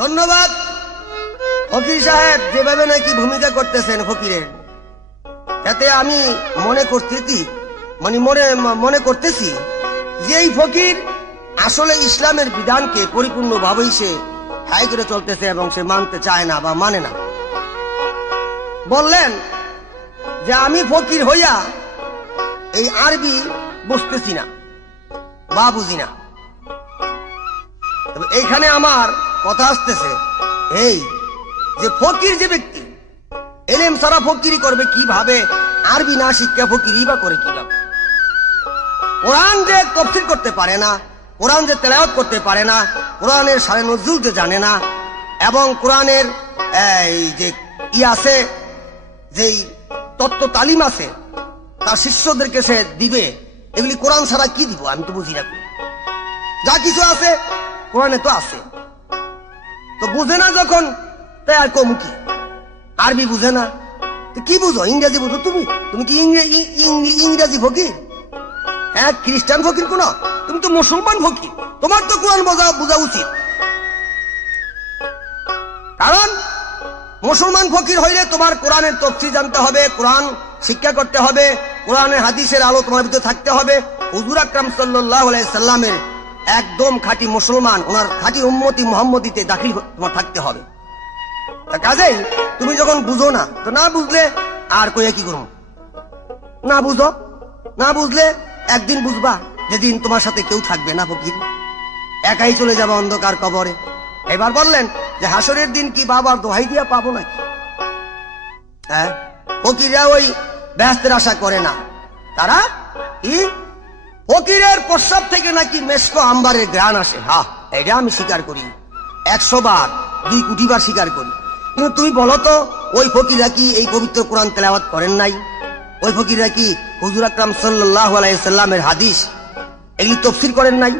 ধন্যবাদ ফকির সাহেব, যেভাবে নাকি ভূমিকা করতেছেন ফকিরের, এতে আমি মনে করতেছি যে এই ফকির আসলে ইসলামের বিধানকে পরিপূর্ণভাবেই সে হাই করে চলতেছে এবং সে মানতে চায় না বা মানে না। বললেন যে আমি ফকির হইয়া এই আরবি বুঝতেছি না বা বুঝি না। এইখানে আমার কথা আসতেছে এই যে ফকির যে ব্যক্তি এলেম সারা ফকিরি করবে কিভাবে, আরবি না শিক্ষা ফকিরি বা করে কিভাবে? কোরআন যে তাফসীর করতে পারে না, কোরআন যে তেলাওয়াত করতে পারে না, কোরআনের শানে নজুল যে জানে না, এবং কোরআনের এই যে আছে যেই তত্ত্ব তালিম আছে তার শিষ্যদেরকে সে দিবে, এগুলি কোরআন ছাড়া কি দিব? আমি তো বুঝি না। যা কিছু আছে কোরআনে তো আছে, তো বুঝে না যখন, তাই আর কম কি? আরবি বুঝে না কি বুঝো? ইংরেজি বুঝো? তুমি কি ইংরেজি ফকির? হ্যাঁ, খ্রিস্টান ফকির কোন? তুমি তো মুসলমান ফকির, তোমার তো কোরআন বোঝা উচিত। কারণ মুসলমান ফকির হইলে তোমার কোরআনের তাফসীর জানতে হবে, কোরআন শিক্ষা করতে হবে, কোরআনের হাদিসের আলো তোমার ভিতরে থাকতে হবে। হুজুর আকরাম সাল্লাল্লাহু আলাইহি সাল্লামের একদম খাঁটি মুসলমান, ওনার খাঁটি উম্মতি মুহাম্মদীতে দাখিল তোমার থাকতে হবে। কাজেই তুমি যখন বুঝো না, তো না বুঝলে আর কইয়া কি করবো? না বুঝলে একদিন বুঝবা, যেদিন তোমার সাথে কেউ থাকবে না ফকির, একাই চলে যাবে অন্ধকার কবরে। এবার বললেন যে হাসরের দিন কি বাবার দোহাই দিয়া পাবো নাকি? হ্যাঁ, ফকিররা ওই ব্যস্তের আশা করে না। তারা কি ফকিরের প্রস্রাব থেকে নাকি মেশকো আম্বারের ঘ্রাণ আসে। হ্যাঁ, এটা আমি স্বীকার করি, 100 বার 2 কোটি বার স্বীকার করি। কিন্তু তুমি বলো তো, ওই ফকিররা কি এই পবিত্র কোরআন তেলাওয়াত করেন নাই? ওই ফকিররা কি হুজুর আকরাম সাল্লাল্লাহু আলাইহি সাল্লামের হাদিস এগুলি তাফসীর করেন নাই?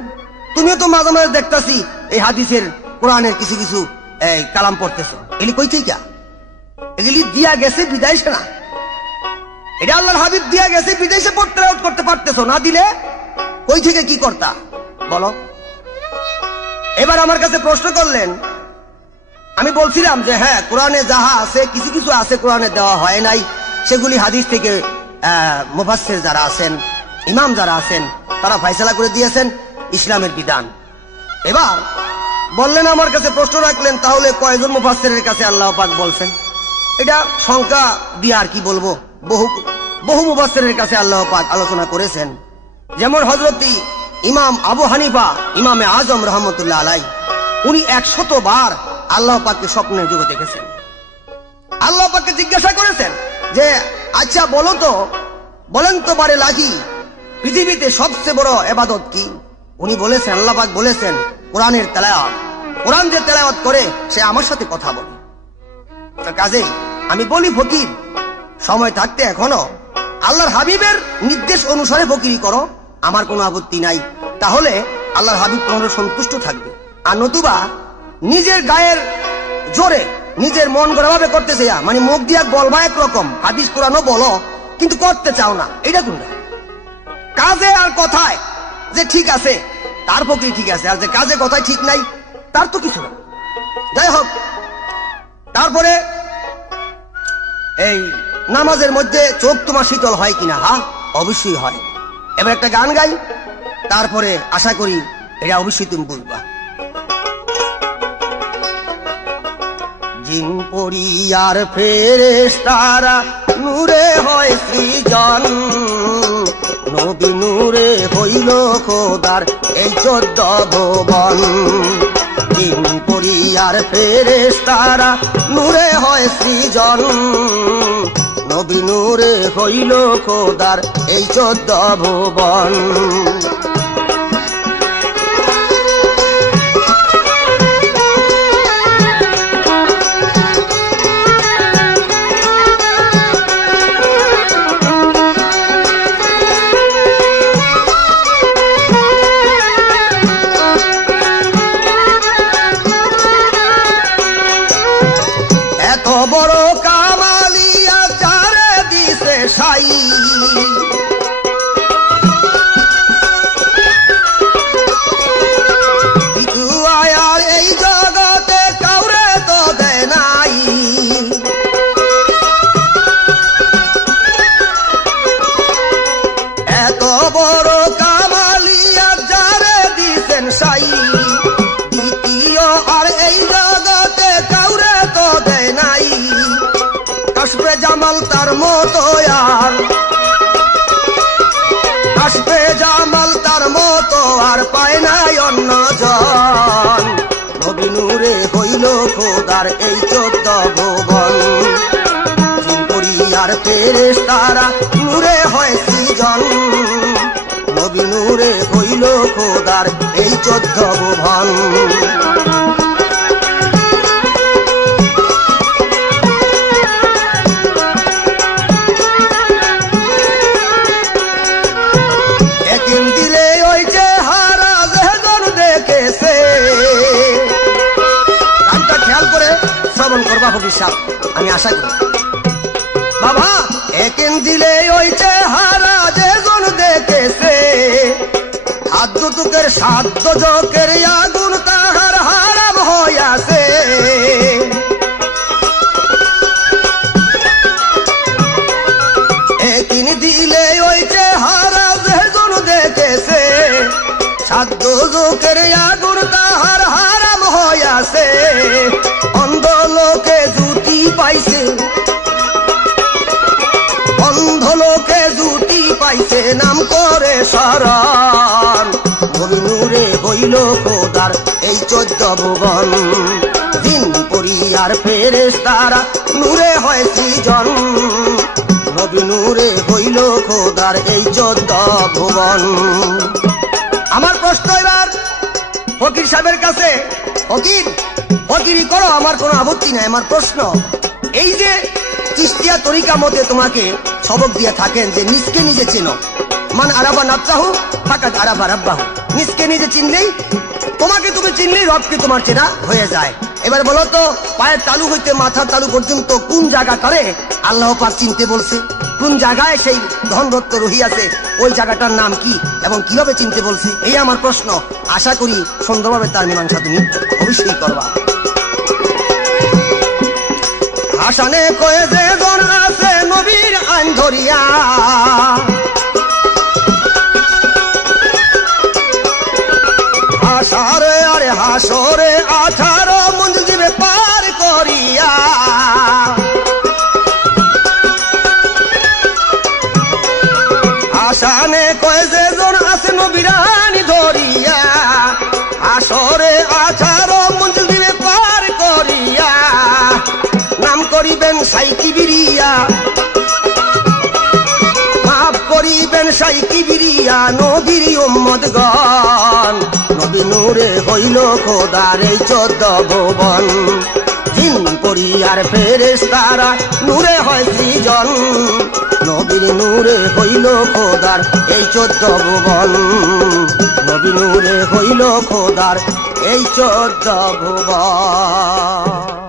তুমিও তো মাঝে মাঝে দেখতাছি এই হাদিসের কোরআনের কিছু কিছু কালাম পড়তেছ। এগুলি কই থেকে? এগুলি দিয়া গেছে বিদেশে না, এটা আল্লাহর হাবিব দিয়া গেছে বিদেশে তেলাওয়াত করতে পারতেছো না, দিলে কই থেকে কি করতা বলো? এবার আমার কাছে প্রশ্ন করলেন, আমি বলছিলাম যে হ্যাঁ, কোরআনে যাহা আছে কিছু কিছু আছে কোরআনে দেওয়া হয় নাই, সেগুলি হাদিস থেকে মুফাসসির যারা আছেন, ইমাম যারা আছেন, তারা ফয়সালা করে দিয়েছেন ইসলামের বিধান। এবার বললেন, আমার কাছে প্রশ্ন রাখলেন, তাহলে কয়জন মুফাসসিরের কাছে আল্লাহ পাক বলছেন? এটা সংখ্যা দিয়ে আর কি বলবো, বহু মুফাসসিরের কাছে আল্লাহ পাক আলোচনা করেছেন। যেমন হযরত ইমাম আবু হানিফা, ইমামে আজম রহমতুল্লাহ আলাইহি, উনি 100 বার আল্লাহ পাককে স্বপ্নের যুগে দেখেছেন। আল্লাহ পাককে জিজ্ঞাসা করেছেন যে আচ্ছা বলেন তো বারে লাগি পৃথিবীতে সবচেয়ে বড় ইবাদত কি? উনি বলেছেন, আল্লাহ পাক বলেছেন কোরআনের তেলাওয়াত। কোরআন যে তেলাওয়াত করে সে আমার সাথে কথা বলে। কাজেই আমি বলি, ফকির সময় থাকতে এখনো আল্লাহর হাবিবের নির্দেশ অনুসারে ফকিরি করো, আমার কোনো আপত্তি নাই। তাহলে আল্লাহর হাবিব তোমার সন্তুষ্ট থাকবে। আর নতুবা নিজের গায়ের জোরে নিজের মন গড়া ভাবে করতেছে, মানে মুখ দিয়া বলবা একরকম, হাদিস কোরআনও বলো কিন্তু করতে চাও না, এটা কোনটা? কাজে আর কথায় যে ঠিক আছে তার ফকির ঠিক আছে, আর যে কাজে কথায় ঠিক নাই তার তো কিছু না। যাই হোক, তারপরে এই নামাজের মধ্যে চোখ তোমার শীতল হয় কিনা? হ্যাঁ, অবশ্যই হয়। এবার একটা গান গাই, তারপরে আশা করি এটা অবশ্যই তুমি বুঝবা। জিন পরিয়ার ফেরেশতারা নূরে হয় সৃজন, নবী নূরে হইল খোদার এই 14 ভুবন। জিন পরিয়ার ফেরেশতারা নূরে হয় সৃজন, নবী নূরে হইল খোদার এই 14 ভুবন। জন, নবী নূরে হইল খোদার এই 14 ভুবন। জিন পরি আর ফেরেশতারা নূরে হয় সৃজন, নবী নূরে হইল খোদার এই 14 ভুবন। একদিন দিলে ওই চেহারা যেজন দেখেছে, গানটা খেয়াল করে শ্রবণ করবা ফকির সাহেব, আমি আশা করি বাবা। একদিন দিলে ওই চেহারা যেজন দেখেছে, খাদ্য তুকের সাধ্য জকের আগুন তাহার হারাম হইয়াছে। একদিন দিলে ওই চেহারা যেজন দেখেছে, সাধ্য জকের আগুন তাহার হারাম হইয়াছে। অন্ধ লোকে জুতি পাইছে, অন্ধ লোকে জুতি পাইছে, নাম করে শরণ, নবী নূরে হইল খোদার এই 14 ভুবন। জিন পরি আর ফেরেশতারা নূরে হয় সৃজন, নবী নূরে হইল খোদার এই 14 ভুবন। আমার প্রশ্ন এবার ফকির সাহেবের কাছে, ফকির ফকিরি করো, আমার কোনো আপত্তি নাই। আমার প্রশ্ন, এই যে চিশতিয়া তরিকা মতে তোমাকে সবক দিয়ে থাকেন যে নিজকে নিজে চেনো, মান আরাবা নাফসাহু ফাকাদ আরাবা রাব্বাহু, নিজকে নিজে চিনলেই তোমাকে তুমি চিনলেই রবকে তোমার চেনা হয়ে যায়। এবার বলো তো, পায়ের তালু হইতে মাথার তালু পর্যন্ত কোন জায়গাটারে আল্লাহ পাক চিনতে বলছে? কোন জায়গায় সেই ধনরত্ন রহিয়াছে, ওই জায়গাটার নাম কি এবং কিভাবে চিনতে বলছে? এই আমার প্রশ্ন। আশা করি সুন্দরভাবে তার মীমাংসা তুমি অবশ্যই করবা। হাসানে কয়ে যে জন আছে নবীর আইন ধরিয়া, হাসারে আরে হাসরে 18 মঞ্জিল দিবে পার করিয়া। হাসানে কয়ে যে জন আছে নবীর আইন ধরিয়া, হাসরে 18 মঞ্জিল দিবে পার করিয়া। নাম করিবেন সাইকি বিরিয়া, মাফ করিবেন সাইকি বিরিয়া নবীর উম্মতগণ, নবী নূরে হইল খোদার এই 14 ভুবন। জিন পরি আর ফেরেশতারা নূরে হয় সৃজন, নবীর নূরে হইল খোদার এই 14 ভুবন, নবী নূরে হইল খোদার এই 14 ভুবন।